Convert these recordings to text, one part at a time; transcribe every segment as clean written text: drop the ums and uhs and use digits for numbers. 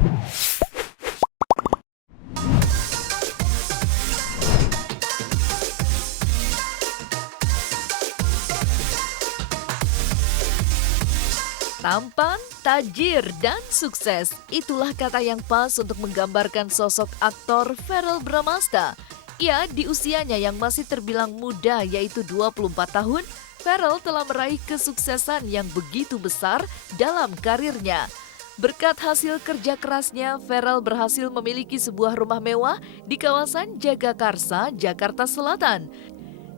Tampan, tajir, dan sukses. Itulah kata yang pas untuk menggambarkan sosok aktor Verrell Bramasta. Ia di usianya yang masih terbilang muda yaitu 24 tahun, Verrell telah meraih kesuksesan yang begitu besar dalam karirnya. Berkat hasil kerja kerasnya, Verrell berhasil memiliki sebuah rumah mewah di kawasan Jagakarsa, Jakarta Selatan.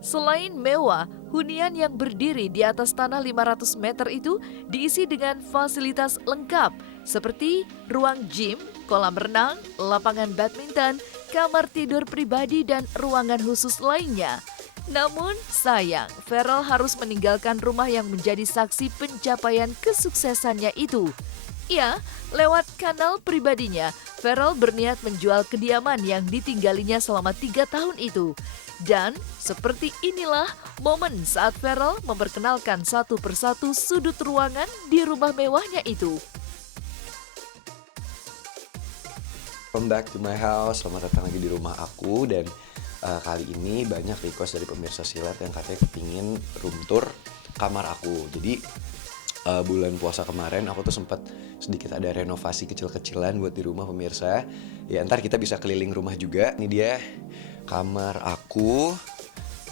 Selain mewah, hunian yang berdiri di atas tanah 500 meter itu diisi dengan fasilitas lengkap seperti ruang gym, kolam renang, lapangan badminton, kamar tidur pribadi, dan ruangan khusus lainnya. Namun sayang, Verrell harus meninggalkan rumah yang menjadi saksi pencapaian kesuksesannya itu. Ya, lewat kanal pribadinya, Verrell berniat menjual kediaman yang ditinggalinya selama 3 tahun itu. Dan seperti inilah momen saat Verrell memperkenalkan satu persatu sudut ruangan di rumah mewahnya itu. Welcome back to my house, selamat datang lagi di rumah aku. Dan kali ini banyak request dari pemirsa silat yang katanya kepingin room tour kamar aku. Jadi bulan puasa kemarin aku tuh sempat sedikit ada renovasi kecil-kecilan buat di rumah pemirsa. Ya ntar kita bisa keliling rumah juga. Ini dia kamar aku,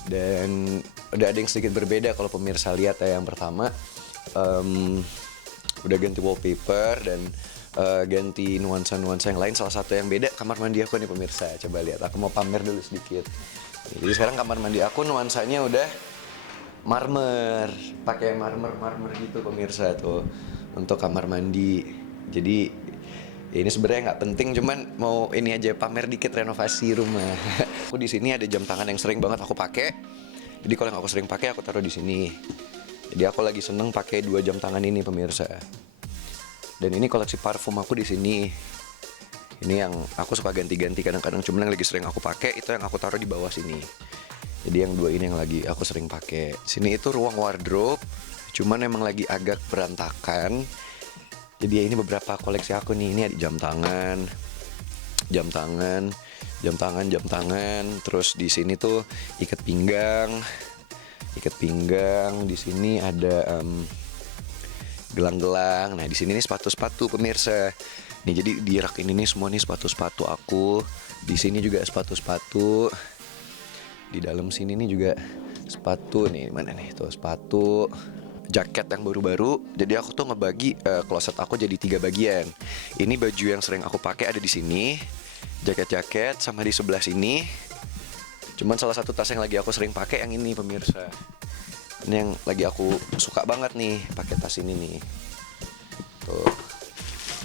dan udah ada yang sedikit berbeda kalau pemirsa lihat ya. Yang pertama udah ganti wallpaper dan ganti nuansa-nuansa yang lain. Salah satu yang beda kamar mandi aku nih pemirsa. Coba lihat, aku mau pamer dulu sedikit. Jadi sekarang kamar mandi aku nuansanya udah marmer, pakai marmer gitu pemirsa tuh untuk kamar mandi. Jadi ya ini sebenarnya nggak penting, cuman mau ini aja pamer dikit renovasi rumah. Aku di sini ada jam tangan yang sering banget aku pakai. Jadi kalau yang aku sering pakai aku taruh di sini. Jadi aku lagi seneng pakai 2 jam tangan ini pemirsa. Dan ini koleksi parfum aku di sini. Ini yang aku suka ganti-ganti kadang-kadang, cuman yang lagi sering aku pakai itu yang aku taruh di bawah sini. Jadi yang 2 ini yang lagi aku sering pakai. Sini itu ruang wardrobe, cuman emang lagi agak berantakan. Jadi ya ini beberapa koleksi aku nih. Ini ada jam tangan. Terus di sini tuh ikat pinggang. Di sini ada gelang-gelang. Nah di sini nih sepatu-sepatu pemirsa. Nih jadi di rak ini nih semua nih sepatu-sepatu aku. Di sini juga sepatu-sepatu. Di dalam sini nih juga sepatu nih. Mana nih tuh sepatu. Jaket yang baru-baru. Jadi aku tuh ngebagi kloset aku jadi 3 bagian. Ini baju yang sering aku pakai ada di sini. Jaket-jaket sama di sebelah sini. Cuman salah satu tas yang lagi aku sering pakai yang ini pemirsa. Ini yang lagi aku suka banget nih, pakai tas ini nih. Tuh.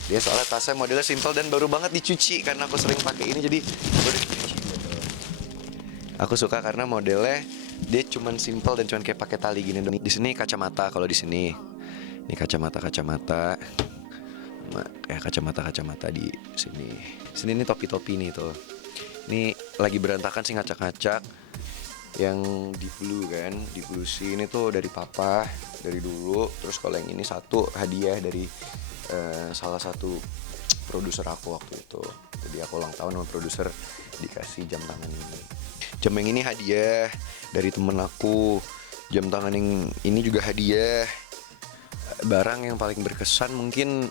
Dia soalnya tasnya modelnya simple dan baru banget dicuci karena aku sering pakai ini, jadi baru dicuci. Aku suka karena modelnya dia cuman simple dan cuman kayak pakai tali gini. Di sini kacamata, kalau di sini. Ini kacamata. Kacamata di sini. Sini ini topi-topi nih tuh. Ini lagi berantakan sih, ngacak-ngacak. Yang di blue kan, di blue sih ini tuh dari papa dari dulu. Terus kalau yang ini satu hadiah dari salah satu produser aku waktu itu. Jadi aku ulang tahun sama produser dikasih jam tangan ini. Jam yang ini hadiah dari temen aku. Jam tangan yang ini juga hadiah. Barang yang paling berkesan mungkin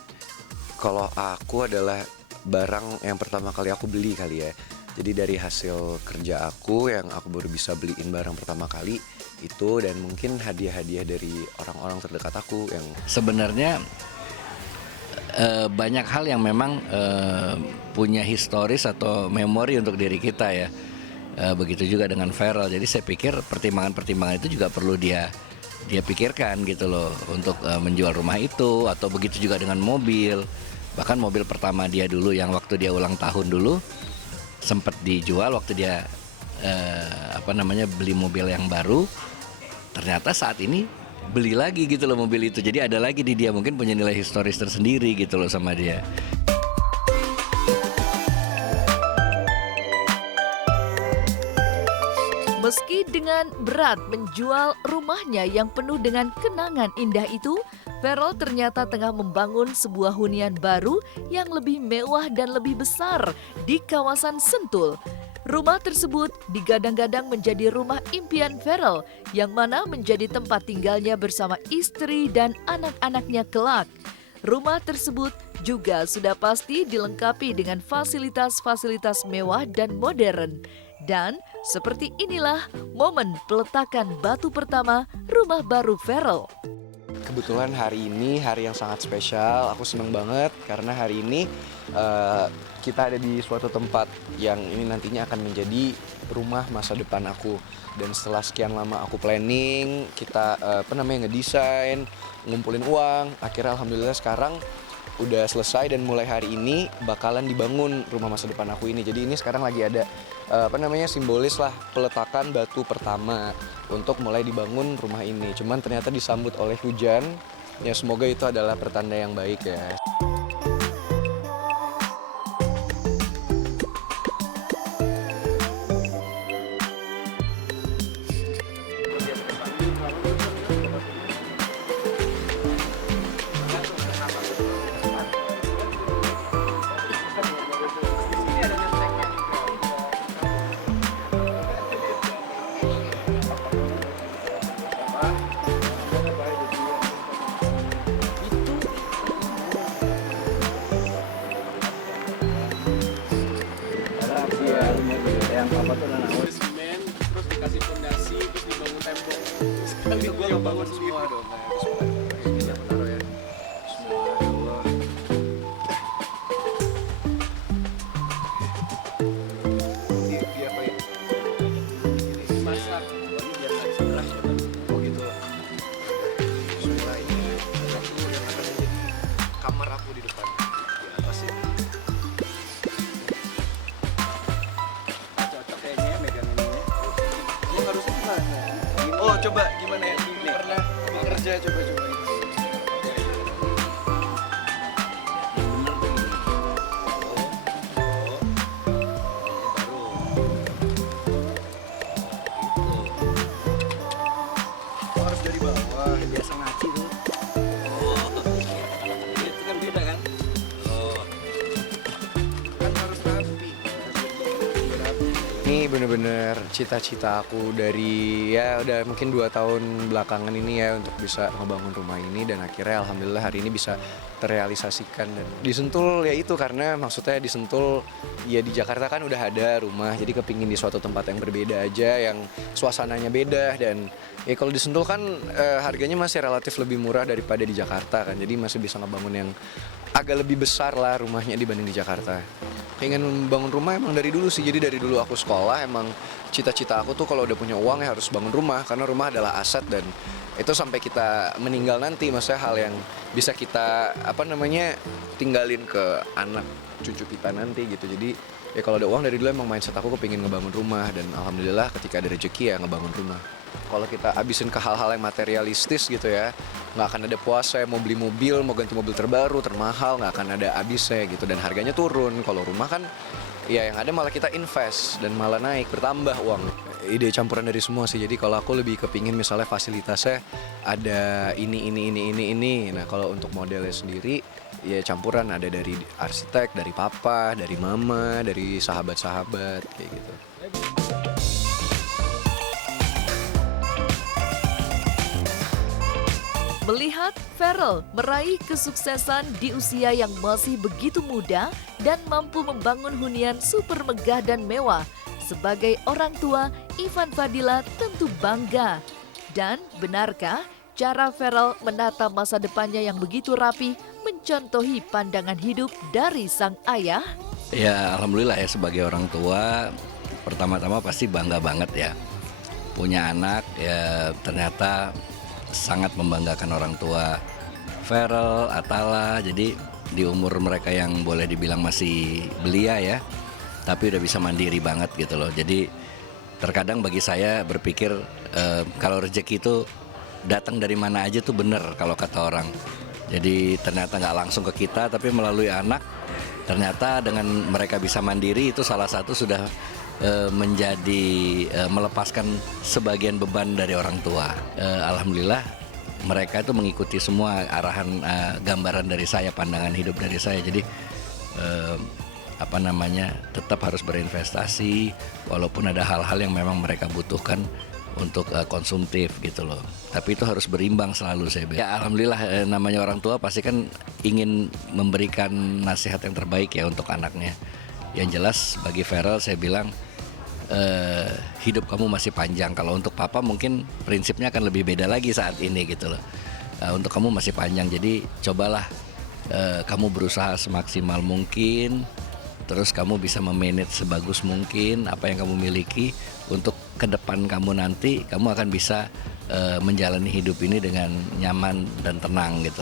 kalau aku adalah barang yang pertama kali aku beli kali ya. Jadi dari hasil kerja aku yang aku baru bisa beliin barang pertama kali itu, dan mungkin hadiah-hadiah dari orang-orang terdekat aku yang sebenarnya banyak hal yang memang punya historis atau memori untuk diri kita ya. Begitu juga dengan Verrell. Jadi saya pikir pertimbangan-pertimbangan itu juga perlu dia pikirkan gitu loh untuk menjual rumah itu, atau begitu juga dengan mobil. Bahkan mobil pertama dia dulu yang waktu dia ulang tahun dulu sempat dijual waktu dia beli mobil yang baru. Ternyata saat ini beli lagi gitu loh mobil itu. Jadi ada lagi di dia, mungkin punya nilai historis tersendiri gitu loh sama dia. Meski dengan berat menjual rumahnya yang penuh dengan kenangan indah itu, Feral ternyata tengah membangun sebuah hunian baru yang lebih mewah dan lebih besar di kawasan Sentul. Rumah tersebut digadang-gadang menjadi rumah impian Feral yang mana menjadi tempat tinggalnya bersama istri dan anak-anaknya kelak. Rumah tersebut juga sudah pasti dilengkapi dengan fasilitas-fasilitas mewah dan modern. Dan seperti inilah momen peletakan batu pertama rumah baru Feral. Kebetulan hari ini hari yang sangat spesial, aku seneng banget karena hari ini kita ada di suatu tempat yang ini nantinya akan menjadi rumah masa depan aku. Dan setelah sekian lama aku planning, kita ngedesain, ngumpulin uang, akhirnya alhamdulillah sekarang udah selesai dan mulai hari ini bakalan dibangun rumah masa depan aku ini. Jadi ini sekarang lagi ada simbolis lah peletakan batu pertama untuk mulai dibangun rumah ini. Cuman ternyata disambut oleh hujan. Ya semoga itu adalah pertanda yang baik ya. Semen, terus dikasih fondasi, terus dibangun tembok. Sekali gue ngebangun semua dong. Masak, biar nggak bisa keras ya. Oh gitu. Bismillah, ini satu yang akan menjadi kamar aku di depan. Di atas ini. Cocok kayaknya megang ini. Ini harus pelan ya. Oh coba gimana ya? Pernah bekerja coba-coba. Harus dari bawah. Biasa ngaci tuh. Itu kan beda kan? Kan harus rapi. Ini bener-bener cita-cita aku dari ya udah mungkin 2 tahun belakangan ini ya untuk bisa ngebangun rumah ini dan akhirnya alhamdulillah hari ini bisa terrealisasikan. Dan di Sentul ya itu karena maksudnya di Sentul ya di Jakarta kan udah ada rumah jadi kepingin di suatu tempat yang berbeda aja yang suasananya beda dan ya kalau di Sentul kan harganya masih relatif lebih murah daripada di Jakarta kan jadi masih bisa ngebangun yang agak lebih besar lah rumahnya dibanding di Jakarta. Pengen membangun rumah emang dari dulu sih, jadi dari dulu aku sekolah emang cita-cita aku tuh kalau udah punya uang ya harus bangun rumah karena rumah adalah aset dan itu sampai kita meninggal nanti maksudnya hal yang bisa kita tinggalin ke anak cucu kita nanti gitu. Jadi ya kalau ada uang dari dulu emang mindset aku kepingin ngebangun rumah dan alhamdulillah ketika ada rezeki ya ngebangun rumah. Kalau kita habisin ke hal-hal yang materialistis gitu ya nggak akan ada puasa, mau beli mobil, mau ganti mobil terbaru, termahal, nggak akan ada habisnya gitu dan harganya turun. Kalau rumah kan ya yang ada malah kita invest dan malah naik, bertambah uang. Ide campuran dari semua sih, jadi kalau aku lebih kepingin misalnya fasilitasnya ada ini. Nah kalau untuk modelnya sendiri ya campuran ada dari arsitek, dari papa, dari mama, dari sahabat-sahabat kayak gitu. Melihat Feral meraih kesuksesan di usia yang masih begitu muda dan mampu membangun hunian super megah dan mewah, sebagai orang tua, Ivan Fadila tentu bangga. Dan benarkah cara Feral menata masa depannya yang begitu rapi mencontohi pandangan hidup dari sang ayah? Ya alhamdulillah ya sebagai orang tua pertama-tama pasti bangga banget ya punya anak ya ternyata sangat membanggakan orang tua. Feral, Atala, jadi di umur mereka yang boleh dibilang masih belia ya, tapi udah bisa mandiri banget gitu loh. Jadi terkadang bagi saya berpikir kalau rezeki itu datang dari mana aja tuh bener kalau kata orang. Jadi ternyata nggak langsung ke kita tapi melalui anak. Ternyata dengan mereka bisa mandiri itu salah satu sudah melepaskan sebagian beban dari orang tua. Alhamdulillah mereka itu mengikuti semua arahan gambaran dari saya, pandangan hidup dari saya. Jadi tetap harus berinvestasi walaupun ada hal-hal yang memang mereka butuhkan untuk konsumtif gitu loh. Tapi itu harus berimbang selalu saya bilang. Ya alhamdulillah namanya orang tua pasti kan ingin memberikan nasihat yang terbaik ya untuk anaknya. Yang jelas bagi Ferel saya bilang hidup kamu masih panjang. Kalau untuk papa mungkin prinsipnya akan lebih beda lagi saat ini gitu loh. Untuk kamu masih panjang, jadi cobalah kamu berusaha semaksimal mungkin. Terus kamu bisa memanage sebagus mungkin apa yang kamu miliki untuk ke depan kamu nanti kamu akan bisa menjalani hidup ini dengan nyaman dan tenang gitu.